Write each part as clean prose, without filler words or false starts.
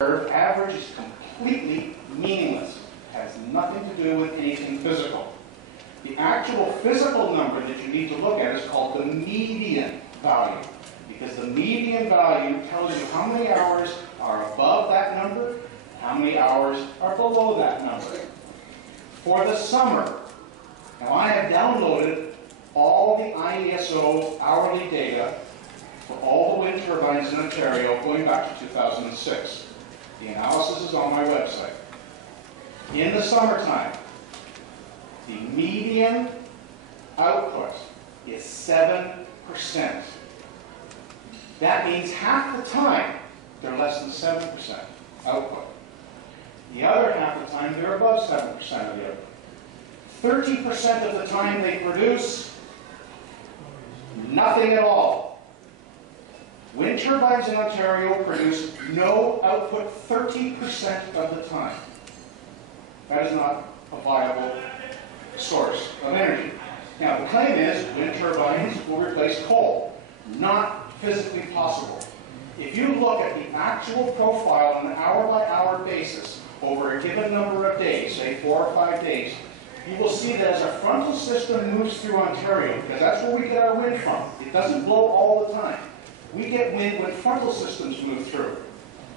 Average is completely meaningless. It has nothing to do with anything physical. The actual physical number that you need to look at is called the median value, because the median value tells you how many hours are above that number, how many hours are below that number. For the summer, now I have downloaded all the IESO hourly data for all the wind turbines in Ontario going back to 2006. The analysis is on my website. In the summertime, the median output is 7%. That means half the time they're less than 7% output. The other half the time they're above 7% of the output. 30% of the time they produce nothing at all. Wind turbines in Ontario produce no output 30% of the time. That is not a viable source of energy. Now, the claim is wind turbines will replace coal. Not physically possible. If you look at the actual profile on an hour-by-hour basis over a given number of days, say 4 or 5 days, you will see that as a frontal system moves through Ontario, because that's where we get our wind from. It doesn't blow all the time. We get wind when frontal systems move through.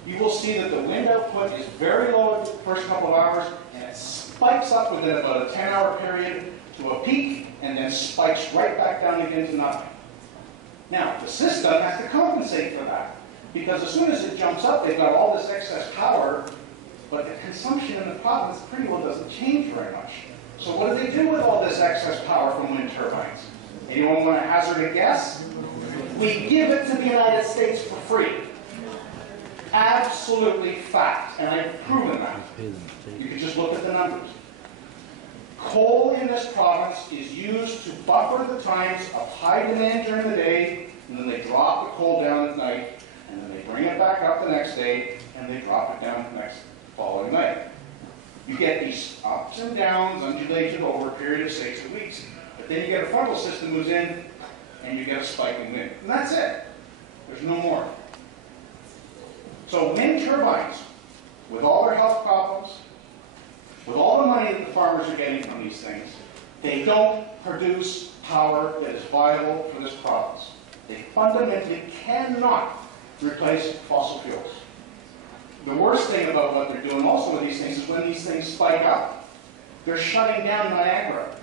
You will see that the wind output is very low at the first couple of hours, and it spikes up within about a 10-hour period to a peak, and then spikes right back down again to nothing. Now, the system has to compensate for that, because as soon as it jumps up, they've got all this excess power, but the consumption in the province pretty well doesn't change very much. So what do they do with all this excess power from wind turbines? Anyone want to hazard a guess? We give it to the United States for free. Absolutely fact, and I've proven that. You can just look at the numbers. Coal in this province is used to buffer the times of high demand during the day, and then they drop the coal down at night, and then they bring it back up the next day, and they drop it down the next following night. You get these ups and downs undulated over a period of, say, 2 weeks. But then you get a frontal system moves in, and you get a spike in wind. And that's it. There's no more. So wind turbines, with all their health problems, with all the money that the farmers are getting from these things, they don't produce power that is viable for this province. They fundamentally cannot replace fossil fuels. The worst thing about what they're doing also with these things is when these things spike up, they're shutting down Niagara.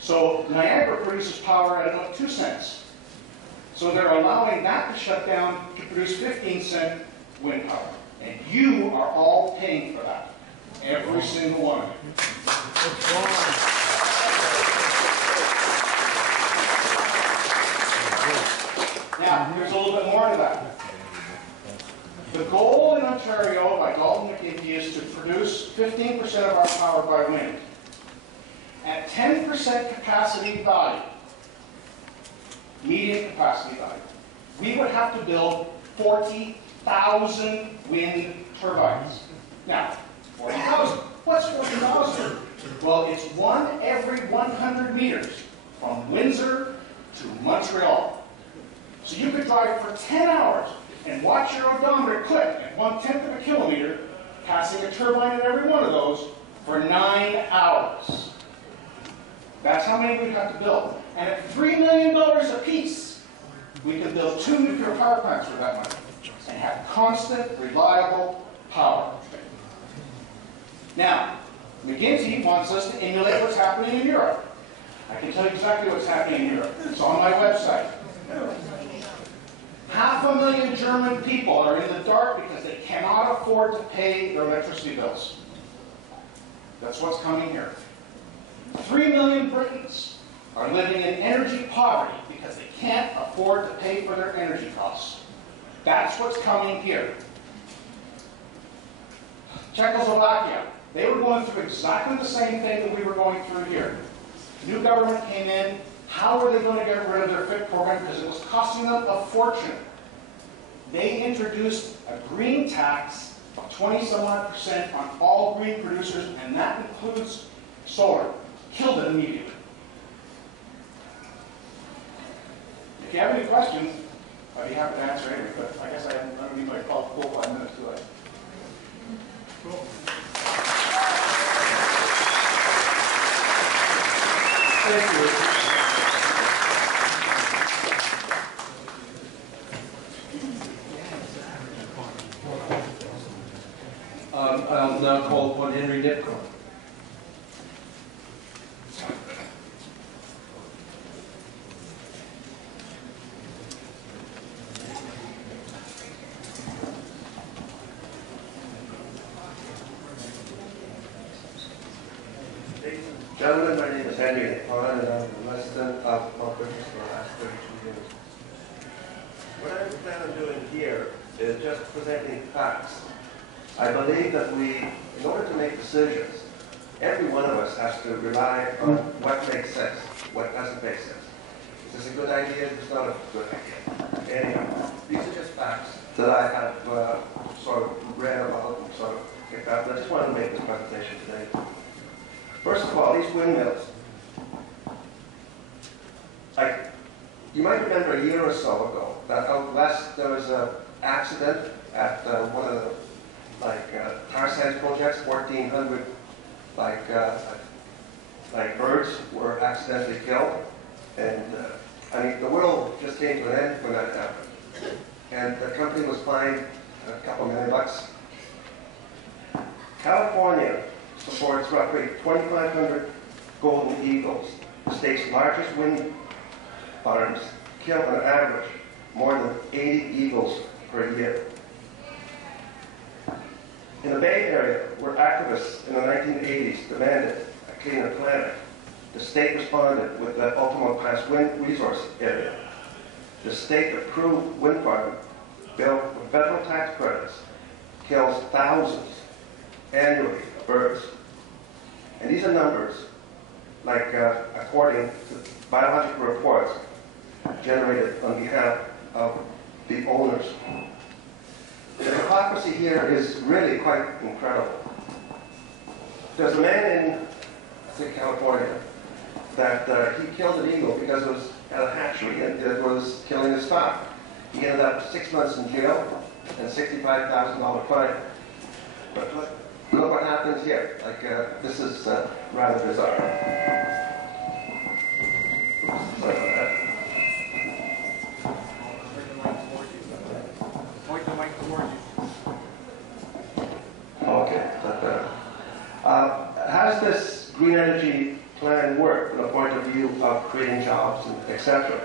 So Niagara produces power at about 2 cents. So they're allowing that to shut down to produce 15-cent wind power. And you are all paying for that. Every single one of you. Now, there's a little bit more to that. The goal in Ontario by Dalton McKenzie is to produce 15% of our power by wind. At 10% capacity value, median capacity value, we would have to build 40,000 wind turbines. Now, 40,000. What's 40,000? Well, it's one every 100 meters from Windsor to Montreal. So you could drive for 10 hours and watch your odometer click at 1/10 of a kilometer, passing a turbine in every one of those for 9 hours. That's how many we'd have to build. And at $3 million a piece, we could build 2 nuclear power plants for that money and have constant, reliable power. Now, McKinsey wants us to emulate what's happening in Europe. I can tell you exactly what's happening in Europe. It's on my website. 500,000 German people are in the dark because they cannot afford to pay their electricity bills. That's what's coming here. 3 million Britons are living in energy poverty because they can't afford to pay for their energy costs. That's what's coming here. Czechoslovakia, they were going through exactly the same thing that we were going through here. New government came in. How were they going to get rid of their FIT program? Because it was costing them a fortune. They introduced a green tax of 20-some-odd% on all green producers, and that includes solar. Killed it immediately. If you have any questions, I'd be happy to answer anyway, but I guess I don't need my full 5 minutes, do I? Thank you. I'll now call upon Henry Nipkow. Gentlemen, my name is Henry Nipkow, and I'm a resident of Alberta for the last 32 years. What I plan on doing here is just presenting facts. I believe that in order to make decisions, every one of us has to rely on what makes sense, what doesn't make sense. Is this a good idea? Is this not a good idea? Anyhow, these are just facts that I have sort of read about and sort of picked up, and I just want to make this presentation today. First of all, these windmills. You might remember a year or so ago that out west there was an accident at one of the tar sands projects. 1,400 birds were accidentally killed, and I mean the world just came to an end when that happened. And the company was fined a couple $1 million. California supports roughly 2,500 golden eagles. The state's largest wind farms kill on average more than 80 eagles per year. In the Bay Area, where activists in the 1980s demanded a cleaner planet, the state responded with the Ultimo-class wind resource area. The state-approved wind farm, built with federal tax credits, kills thousands annually of birds. And these are numbers, according to biological reports generated on behalf of the owners. The hypocrisy here is really quite incredible. There's a man in, I think, California that he killed an eagle because it was at a hatchery and it was killing his stock. He ended up 6 months in jail and $65,000 fine. But look what happens here. This is rather bizarre. Oops, sorry about that. Okay, that's better. How does this green energy plan work from the point of view of creating jobs, and etc.?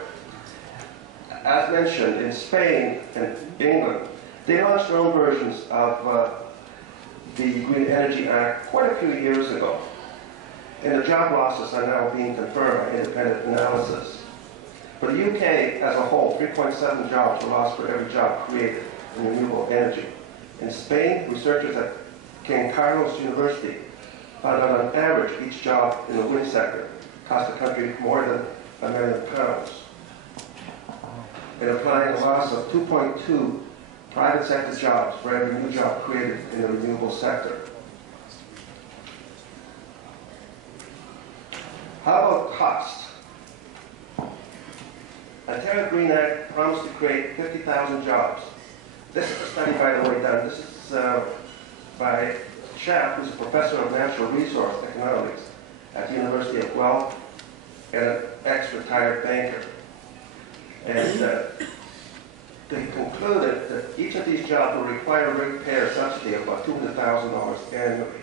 As mentioned, in Spain and England, they launched their own versions of the Green Energy Act quite a few years ago. And the job losses are now being confirmed by independent analysis. For the UK as a whole, 3.7 jobs were lost for every job created in renewable energy. In Spain, researchers at King Carlos University found that on average each job in the wind sector cost the country more than £1 million. And applying a loss of 2.2 private sector jobs for every new job created in the renewable sector. How about cost? Ontario Green Act promised to create 50,000 jobs. This is a study, by the way, done. This is by a chap who's a professor of natural resource economics at the University of Guelph and an ex-retired banker. And they concluded that each of these jobs will require a ratepayer subsidy of about $200,000 annually.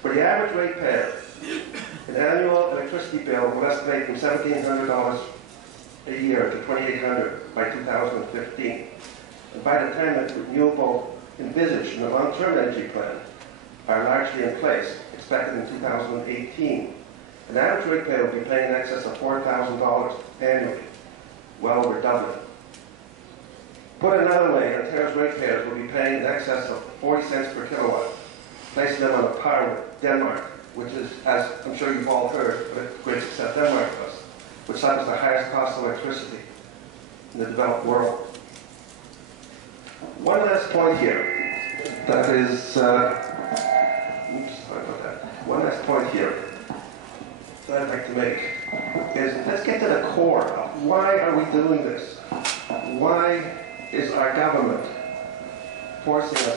For the average ratepayer, an annual electricity bill will estimate from $1,700 a year to $2,800 by 2015. And by the time that renewable envisaged in the long-term energy plan are largely in place, expected in 2018, an average ratepayer will be paying in excess of $4,000 annually, well over doubling. Put another way, Ontario's ratepayers will be paying in excess of 40 cents per kilowatt, placing them on a par with Denmark, which is, as I'm sure you've all heard, a great success Denmark was, which suffers the highest cost of electricity in the developed world. One last point here that is, one last point here that I'd like to make is, let's get to the core of why are we doing this? Why is our government forcing us